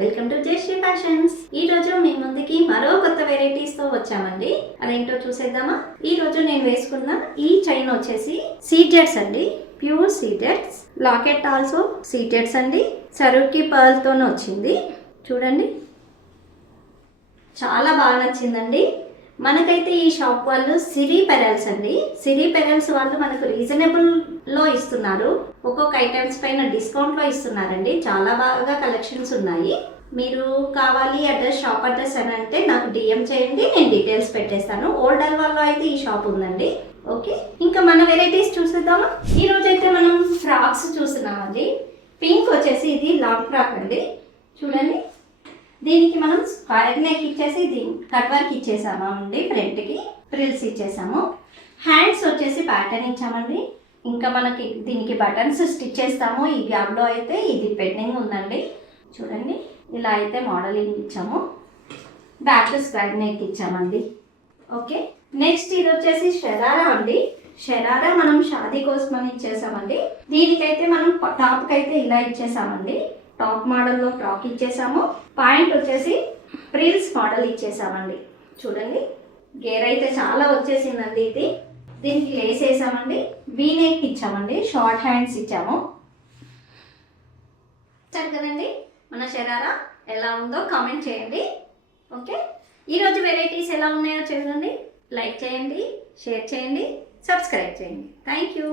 Welcome to Jayashree fashions. ఈ రోజు మీ ముందుకి మరో కొత్త వెరైటీస్ తో వచ్చామండి. అదేంటో చూసేద్దామా. ఈ రోజు నేను వేసుకున్న ఈ చైన్ వచ్చేసి సీజెట్స్ అండి, ప్యూర్ సీజెట్స్. లాకెట్ ఆల్సో సీజెట్స్ అండి, సరుకి పర్ల్ తోనే వచ్చింది. చూడండి, చాలా బాగా నచ్చిందండి. మనకైతే ఈ షాప్ వాళ్ళు సిరి పెరల్స్ అండి, సిరి పెరల్స్ వాళ్ళు మనకు రీజనబుల్లో ఇస్తున్నారు. ఒక్కొక్క ఐటమ్స్ పైన డిస్కౌంట్లో ఇస్తున్నారండి. చాలా బాగా కలెక్షన్స్ ఉన్నాయి. మీరు కావాలి షాప్ అడ్రస్ అని అంటే నాకు డిఎం చేయండి, నేను డీటెయిల్స్ పెట్టేస్తాను. ఓల్డ్ అల్వాల్లో అయితే ఈ షాప్ ఉందండి. ఓకే, ఇంకా మన వెరైటీస్ చూసేద్దామా. ఈ రోజైతే మనం ఫ్రాక్స్ చూస్తున్నామండి. పింక్ వచ్చేసి ఇది లాంగ్ ఫ్రాక్ అండి. చూడండి, దీనికి మనం స్క్వేర్ నెక్ ఇచ్చేసి కట్ వర్క్ ఇచ్చేసామండి. ఫ్రంట్కి ఫ్రిల్స్ ఇచ్చేసాము. హ్యాండ్స్ వచ్చేసి ప్యాటర్న్ ఇచ్చామండి. ఇంకా మనకి దీనికి బటన్స్ స్టిచ్ చేస్తాము. ఈ గ్యాప్లో అయితే ఇది పెండింగ్ ఉందండి. చూడండి, ఇలా అయితే మోడలింగ్ ఇచ్చాము. బ్యాక్ స్క్వేర్ నెక్ ఇచ్చామండి. ఓకే, నెక్స్ట్ ఇది వచ్చేసి షరారా అండి. షరారా మనం షాదీ కోసం అని ఇచ్చేసామండి. దీనికైతే మనం టాప్కి అయితే ఇలా ఇచ్చేసామండి. టాప్ మోడల్లో ఫ్రాక్ ఇచ్చేసాము. పాయింట్ వచ్చేసి ప్రిల్స్ మోడల్ ఇచ్చేసామండి. చూడండి, గేర్ అయితే చాలా వచ్చేసిందండి. దీనికి లేస్ వేసామండి. వీ నెక్ ఇచ్చామండి, షార్ట్ హ్యాండ్స్ ఇచ్చాము. సరే కదండి, మన షరారా ఎలా ఉందో కామెంట్ చేయండి. ఓకే, ఈరోజు వెరైటీస్ ఎలా ఉన్నాయో చూడండి. లైక్ చేయండి, షేర్ చేయండి, సబ్స్క్రైబ్ చేయండి. Thank you.